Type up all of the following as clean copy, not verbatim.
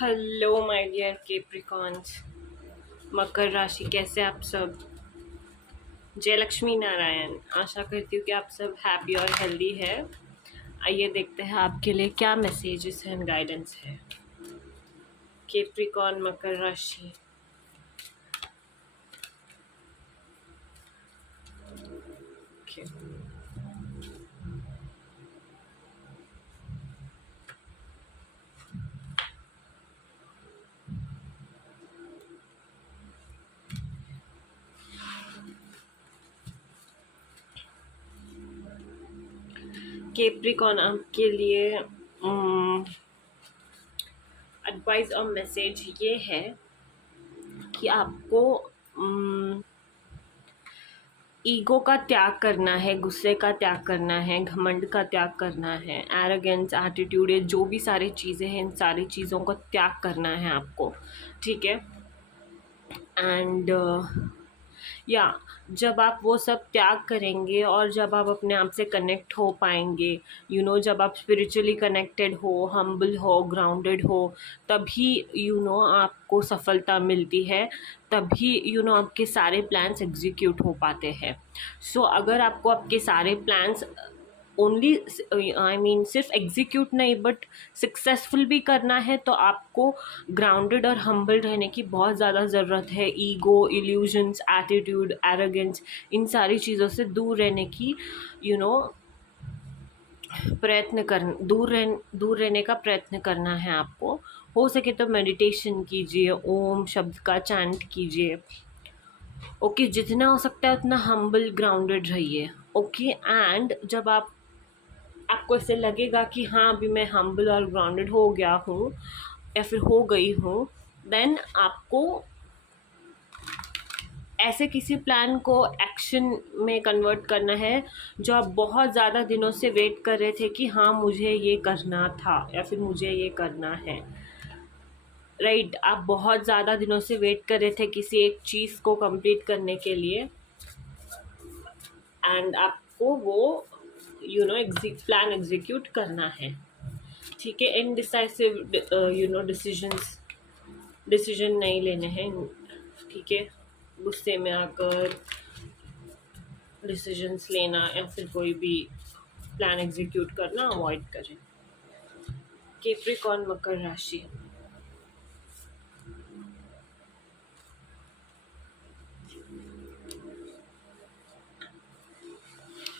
Hello my dear Capricorns. मकर राशि, कैसे आप सब? जय लक्ष्मी नारायण। आशा करती हूँ कि आप सब हैप्पी और हेल्दी है। आइए देखते हैं आपके लिए क्या मैसेजेस एंड गाइडेंस है। केप्रिकॉन मकर राशि। Okay. केप्रिकॉन आपके लिए एडवाइस और मैसेज ये है कि आपको ईगो का त्याग करना है, गुस्से का त्याग करना है, घमंड का त्याग करना है, एरोगेंस, एटीट्यूड, ये जो भी सारी चीज़ें हैं इन सारी चीज़ों को त्याग करना है आपको। ठीक है। एंड या जब आप वो सब त्याग करेंगे और जब आप अपने आप से कनेक्ट हो पाएंगे, जब आप स्पिरिचुअली कनेक्टेड हो, हम्बल हो, ग्राउंडेड हो, तभी आपको सफलता मिलती है। तभी आपके सारे प्लान्स एग्जीक्यूट हो पाते हैं। सो अगर आपको आपके सारे प्लान्स ओनली सिर्फ एग्जीक्यूट नहीं बट सक्सेसफुल भी करना है, तो आपको ग्राउंडेड और हम्बल रहने की बहुत ज़्यादा ज़रूरत है। ईगो, इल्यूजन्स, एटीट्यूड, एरोगेंस, इन सारी चीज़ों से दूर रहने की यू नो प्रयत्न कर दूर रहने का प्रयत्न करना है आपको। हो सके तो मेडिटेशन कीजिए, ओम शब्द का चैंट कीजिए। ओके, जितना हो सकता है उतना हम्बल ग्राउंडेड रहिए। ओके, एंड जब आपको ऐसे लगेगा कि हाँ अभी मैं हम्बल और ग्राउंडेड हो गया हूँ या फिर हो गई हूँ, देन आपको ऐसे किसी प्लान को एक्शन में कन्वर्ट करना है जो आप बहुत ज़्यादा दिनों से वेट कर रहे थे कि हाँ मुझे ये करना था या फिर मुझे ये करना है। राइट, आप बहुत ज़्यादा दिनों से वेट कर रहे थे किसी एक चीज़ को कंप्लीट करने के लिए, एंड आपको वो प्लान एग्जीक्यूट करना है। ठीक है। इनडिसाइसिव डिसीजन नहीं लेने हैं। ठीक है। गुस्से में आकर डिसीजंस लेना या फिर कोई भी प्लान एग्जीक्यूट करना अवॉइड करें। केप्रिकॉन मकर राशि।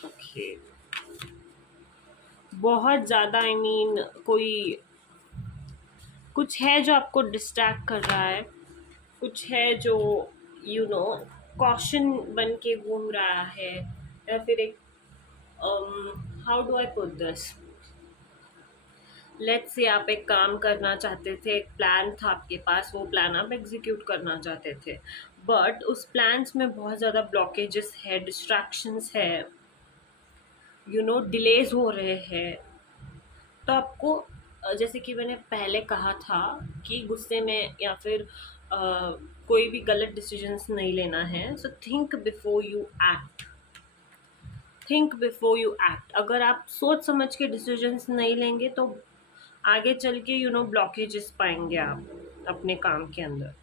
ओके, बहुत ज़्यादा कोई कुछ है जो आपको डिस्ट्रैक्ट कर रहा है, कुछ है जो कॉशन बन के घूम रहा है, या फिर एक how do I put this, let's say आप एक काम करना चाहते थे, एक प्लान था आपके पास, वो प्लान आप एग्जीक्यूट करना चाहते थे, बट उस प्लान्स में बहुत ज़्यादा ब्लॉकेजेस है, डिस्ट्रैक्शंस है, डिलेज हो रहे हैं। तो आपको जैसे कि मैंने पहले कहा था कि गुस्से में या फिर कोई भी गलत डिसीजंस नहीं लेना है। So think before you act. Think before you act. अगर आप सोच समझ के डिसीजंस नहीं लेंगे तो आगे चल के ब्लॉकेजेस पाएंगे आप अपने काम के अंदर।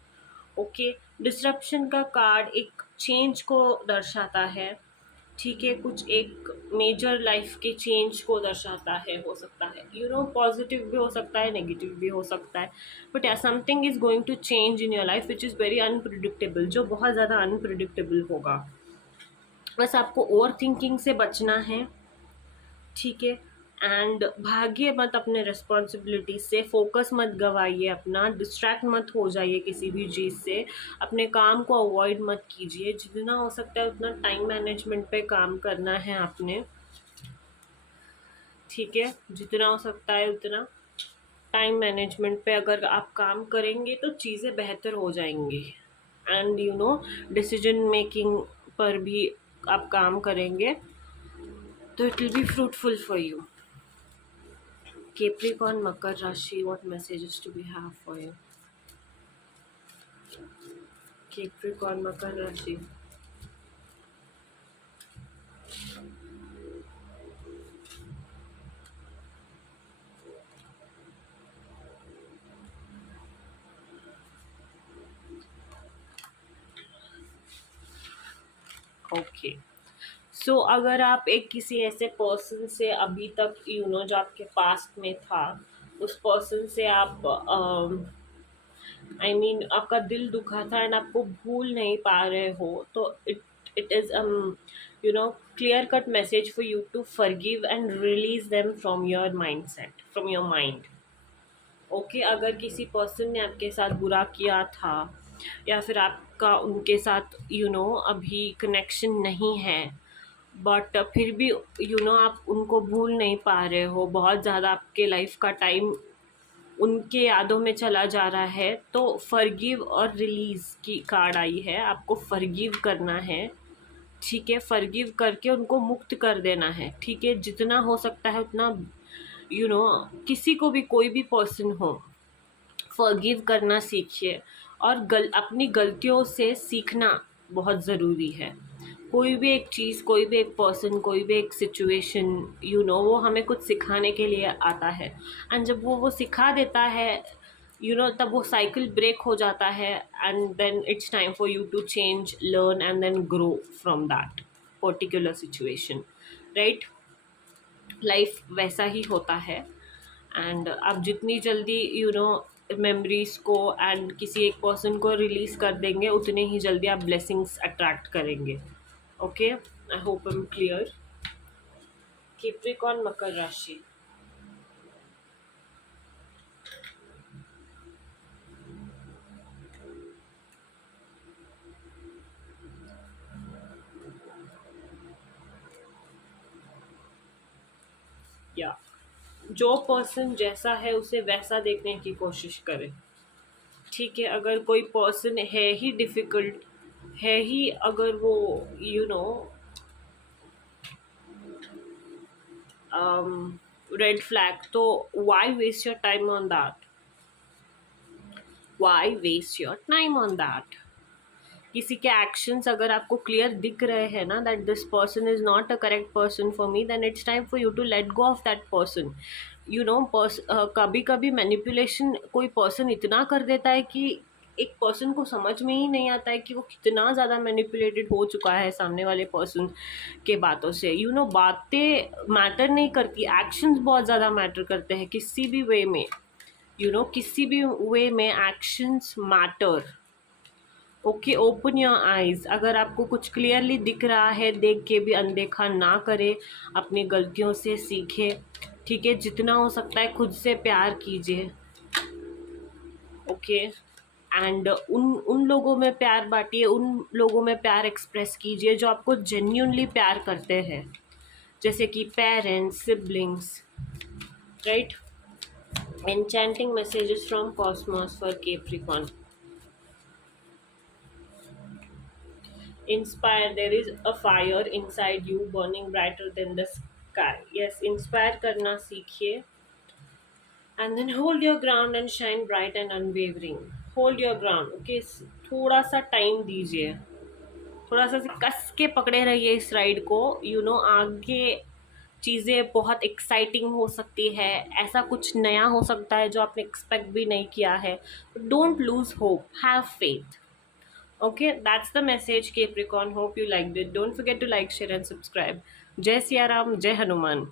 ओके, डिस्ट्रप्शन का कार्ड एक चेंज को दर्शाता है। ठीक है, कुछ एक मेजर लाइफ के चेंज को दर्शाता है। हो सकता है पॉजिटिव भी हो सकता है, नेगेटिव भी हो सकता है, but something is going to change in your life which is very unpredictable, जो बहुत ज़्यादा अनप्रिडिक्टेबल होगा। बस आपको ओवर थिंकिंग से बचना है। ठीक है। एंड भागिए मत अपने रिस्पॉन्सिबिलिटी से, फोकस मत गवाइए अपना, डिस्ट्रैक्ट मत हो जाइए किसी भी चीज़ से, अपने काम को अवॉइड मत कीजिए। जितना हो सकता है उतना टाइम मैनेजमेंट पे काम करना है आपने। ठीक है, जितना हो सकता है उतना टाइम मैनेजमेंट पे अगर आप काम करेंगे तो चीज़ें बेहतर हो जाएंगी। एंड डिसीजन मेकिंग पर भी आप काम करेंगे तो it will be fruitful for you. Capricorn Makar Rashi, what messages do we have for you? Capricorn Makar Rashi. Okay. So अगर आप एक किसी ऐसे पर्सन से अभी तक जो आपके पास्ट में था, उस पर्सन से आप आपका दिल दुखा था एंड आपको भूल नहीं पा रहे हो, तो it is clear cut message for you to forgive and release them from your mindset, from your mind. Okay, अगर किसी पर्सन ने आपके साथ बुरा किया था या फिर आपका उनके साथ अभी कनेक्शन नहीं है, बट फिर भी आप उनको भूल नहीं पा रहे हो, बहुत ज़्यादा आपके लाइफ का टाइम उनके यादों में चला जा रहा है, तो फॉरगिव और रिलीज़ की कार्ड आई है। आपको फॉरगिव करना है, ठीक है, फॉरगिव करके उनको मुक्त कर देना है, ठीक है, जितना हो सकता है उतना किसी को भी, कोई भी पर्सन हो, फॉरगिव करना सीखिए। और अपनी गलतियों से सीखना बहुत ज़रूरी है। कोई भी एक चीज़, कोई भी एक पर्सन, कोई भी एक सिचुएशन वो हमें कुछ सिखाने के लिए आता है, एंड जब वो सिखा देता है तब वो साइकिल ब्रेक हो जाता है, and then it's time for you to change, learn and then grow from that particular situation, right. Life वैसा ही होता है, एंड आप जितनी जल्दी मेमोरीज को एंड किसी एक पर्सन को रिलीज़ कर देंगे, उतने ही जल्दी आप ब्लेसिंग्स अट्रैक्ट करेंगे। Okay, I hope I am clear. Capricorn, मकर राशि। या जो पर्सन जैसा है उसे वैसा देखने की कोशिश करें, ठीक है। अगर कोई पर्सन है ही डिफ़िकल्ट, है ही अगर वो नो रेड फ्लैग, तो why waste your time on that, why waste your time on that. किसी के एक्शंस अगर आपको क्लियर दिख रहे हैं ना, that this person is not a correct person for me, then it's time for you to let go of that person. कभी कभी मैनिपुलेशन कोई पर्सन इतना कर देता है कि एक पर्सन को समझ में ही नहीं आता है कि वो कितना ज़्यादा मैनिपुलेटेड हो चुका है सामने वाले पर्सन के बातों से। बातें मैटर नहीं करती, एक्शंस बहुत ज़्यादा मैटर करते हैं किसी भी वे में। किसी भी वे में actions matter. Okay, open your eyes. अगर आपको कुछ क्लियरली दिख रहा है, देख के भी अनदेखा ना करें, अपनी गलतियों से सीखे, ठीक है। जितना हो सकता है खुद से प्यार कीजिए, ओके। एंड उन लोगों में प्यार बांटिए, उन लोगों में प्यार एक्सप्रेस कीजिए जो आपको जेन्यूनली प्यार करते हैं, जैसे कि parents, siblings, right. Enchanting messages from Cosmos for Capricorn. Inspire, there is a fire inside you burning brighter than the sky. Yes, inspire करना सीखिए, and then hold your ground and shine bright and unwavering. Hold your ground, okay। थोड़ा सा time दीजिए, थोड़ा सा कस के पकड़े रहिए इस राइड को। आगे चीज़ें बहुत एक्साइटिंग हो सकती है, ऐसा कुछ नया हो सकता है जो आपने एक्सपेक्ट भी नहीं किया है। Don't lose hope, have faith. Okay, that's the message, Capricorn. Hope you liked it. Don't forget to like, share, and subscribe. Jai Siya Ram, Jai Hanuman.